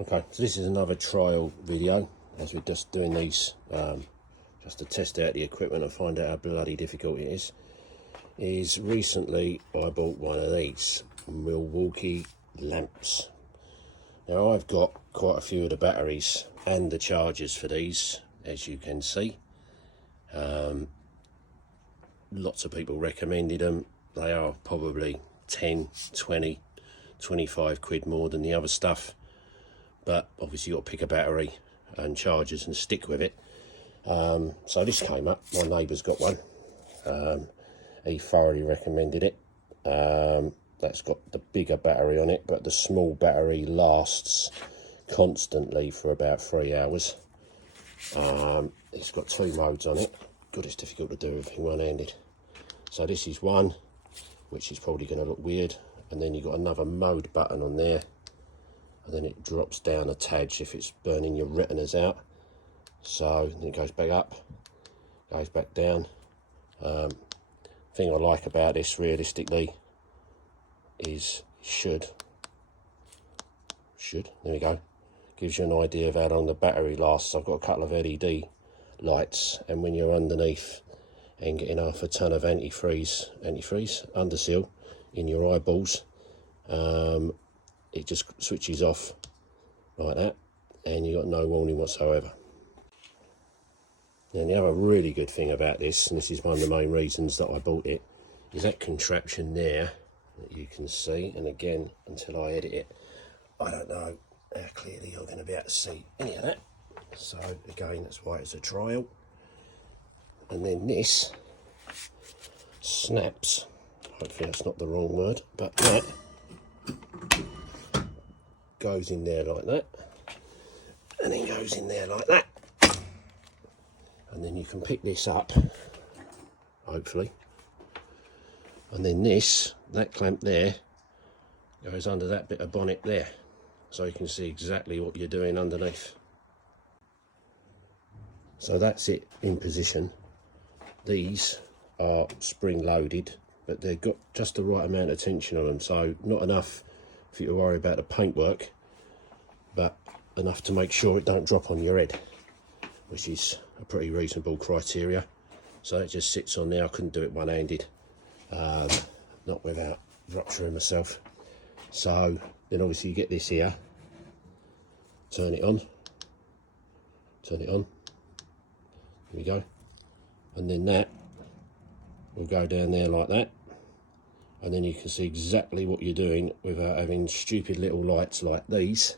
Okay, so this is another trial video, as we're just doing these, just to test out the equipment and find out how bloody difficult it is recently I bought one of these Milwaukee lamps. Now I've got quite a few of the batteries and the chargers for these, as you can see. Lots of people recommended them. They are probably 10, 20, 25 quid more than the other stuff. But obviously you've got to pick a battery and chargers and stick with it. So this came up, my neighbour's got one. He thoroughly recommended it. That's got the bigger battery on it, but the small battery lasts constantly for about 3 hours. It's got 2 modes on it. God, it's difficult to do everything one-handed. So this is one, which is probably going to look weird. And then you've got another mode button on there. And then it drops down a tad if it's burning your retinas out. So then it goes back up, goes back down. Thing I like about this realistically is should, there we go, gives you an idea of how long the battery lasts. I've got a couple of LED lights, and when you're underneath and getting half a ton of antifreeze underseal in your eyeballs, it just switches off like that, and you got no warning whatsoever. Now the other really good thing about this, and this is one of the main reasons that I bought it, is that contraption there that you can see. And again, until I edit it, I don't know how clearly you're going to be able to see any of that. So again, that's why it's a trial. And then this snaps, hopefully that's not the wrong word, but that goes in there like that, and then goes in there like that, and then you can pick this up, hopefully, and then that clamp there goes under that bit of bonnet there, so you can see exactly what you're doing underneath. So that's it in position. These are spring loaded, but they've got just the right amount of tension on them, so not enough for you to worry about the paintwork, but enough to make sure it don't drop on your head, which is a pretty reasonable criteria. So it just sits on there. I couldn't do it one-handed, not without rupturing myself. So then obviously you get this here, turn it on, here we go, and then that will go down there like that, and then you can see exactly what you're doing without having stupid little lights like these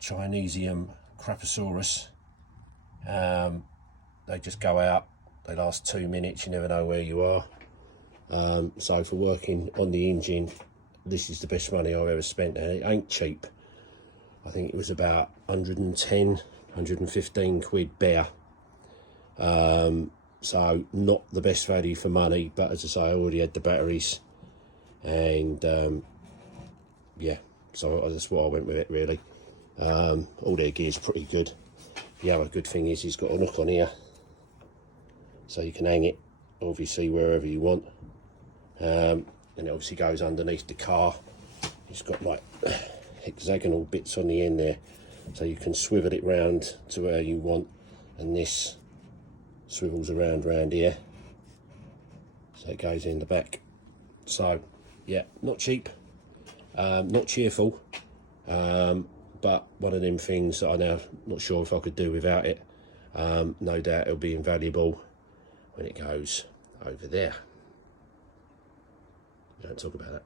Chinesium Craposaurus. They just go out, they last 2 minutes, you never know where you are. So for working on the engine, this is the best money I've ever spent, and it ain't cheap. I think it was about 110, 115 quid bare. So not the best value for money, but as I say, I already had the batteries, and yeah, so that's why I went with it really. All their gear's pretty good. The other good thing is it's got a hook on here, so you can hang it obviously wherever you want, and it obviously goes underneath the car. It's got like hexagonal bits on the end there, so you can swivel it round to where you want, and this swivels around here, so it goes in the back. So yeah, not cheap, not cheerful, but one of them things that I now not sure if I could do without it. No doubt it'll be invaluable when it goes over there. We don't talk about that.